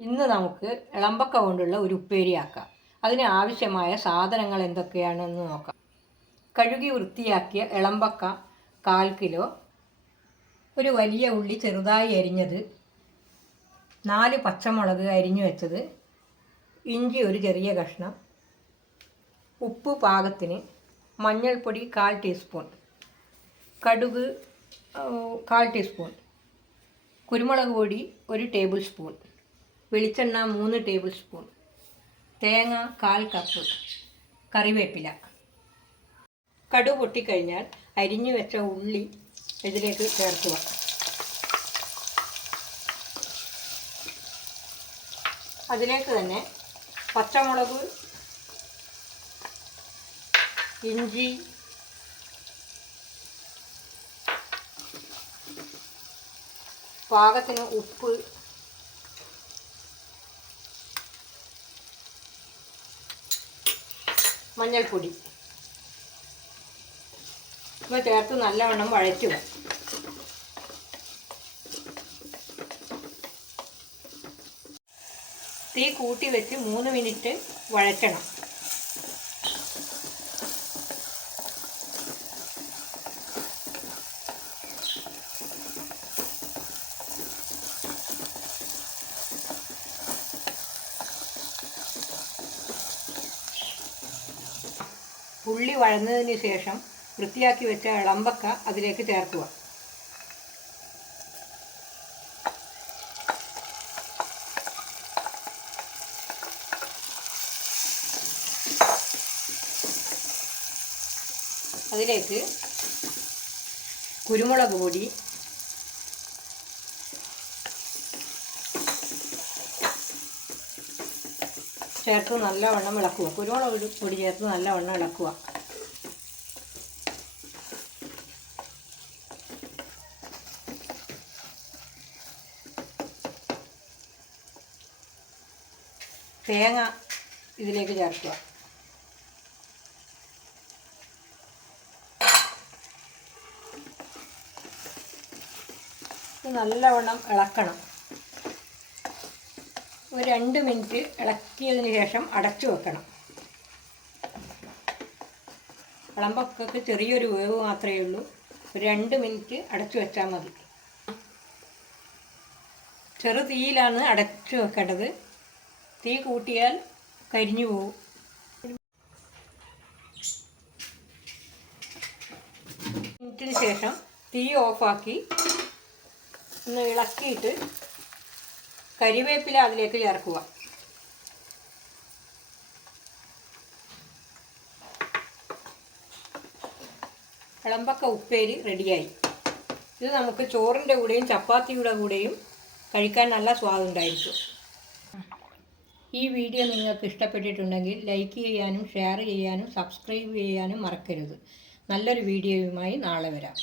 ഇന്ന് നമുക്ക് ഇളമ്പക്ക കൊണ്ടുള്ള ഒരു ഉപ്പേരിയാക്കാം. അതിന് ആവശ്യമായ സാധനങ്ങൾ എന്തൊക്കെയാണെന്ന് നോക്കാം. കഴുകി വൃത്തിയാക്കിയ ഇളമ്പക്ക 1/4 കിലോ, ഒരു വലിയ ഉള്ളി ചെറുതായി അരിഞ്ഞത്, 4 പച്ചമുളക് അരിഞ്ഞു വെച്ചത്, ഇഞ്ചി ഒരു ചെറിയ കഷ്ണം, ഉപ്പ് പാകത്തിന്, മഞ്ഞൾപ്പൊടി 1/4 ടീസ്പൂൺ, കടുക് 1/4 ടീസ്പൂൺ, കുരുമുളക് പൊടി 1 ടേബിൾ സ്പൂൺ, വെളിച്ചെണ്ണ 3 ടേബിൾ സ്പൂൺ, തേങ്ങ 1/4 കപ്പ്, കറിവേപ്പില. കടുക് പൊട്ടിക്കഴിഞ്ഞാൽ അരിഞ്ഞു വെച്ച ഉള്ളി ഇതിലേക്ക് ചേർക്കുക. അതിലേക്ക് തന്നെ പച്ചമുളക്, ഇഞ്ചി, പാകത്തിന് ഉപ്പ്, മഞ്ഞൾപ്പൊടി ഇവ ചേർത്ത് നല്ലവണ്ണം വഴറ്റുക. തീ കൂട്ടി വെച്ച് 3 മിനിറ്റ് വഴറ്റണം. ഉള്ളി വഴന്നതിന് ശേഷം വൃത്തിയാക്കി വെച്ച ഇളമ്പക്ക അതിലേക്ക് ചേർക്കുക. അതിലേക്ക് കുരുമുളക് പൊടി, ചേർത്ത് നല്ലവണ്ണം ഇളക്കുക. കുരുമുളക് പൊടി ചേർത്ത് നല്ലവണ്ണം ഇളക്കുക. തേങ്ങ ഇതിലേക്ക് ചേർക്കുക. നല്ലവണ്ണം ഇളക്കണം. ഒരു 2 മിനിറ്റ് ഇളക്കിയതിന് ശേഷം അടച്ചു വെക്കണം. ഇളമ്പക്കക്ക് ചെറിയൊരു വേവ് മാത്രമേ ഉള്ളൂ. ഒരു 2 മിനിറ്റ് അടച്ചു വെച്ചാൽ മതി. ചെറു തീയിലാണ് അടച്ചു വെക്കേണ്ടത്. തീ കൂട്ടിയാൽ കരിഞ്ഞു പോകും. മിനിറ്റിന് ശേഷം തീ ഓഫാക്കി ഒന്ന് ഇളക്കിയിട്ട് കരിവേപ്പില അതിലേക്ക് ചേർക്കുക. ഇളമ്പക്ക ഉപ്പേരി റെഡിയായി. ഇത് നമുക്ക് ചോറിൻ്റെ കൂടെയും ചപ്പാത്തിയുടെ കൂടെയും കഴിക്കാൻ നല്ല സ്വാദുണ്ടായിരിക്കും. ഈ വീഡിയോ നിങ്ങൾക്ക് ഇഷ്ടപ്പെട്ടിട്ടുണ്ടെങ്കിൽ ലൈക്ക് ചെയ്യാനും ഷെയർ ചെയ്യാനും സബ്സ്ക്രൈബ് ചെയ്യാനും മറക്കരുത്. നല്ലൊരു വീഡിയോയുമായി നാളെ വരാം.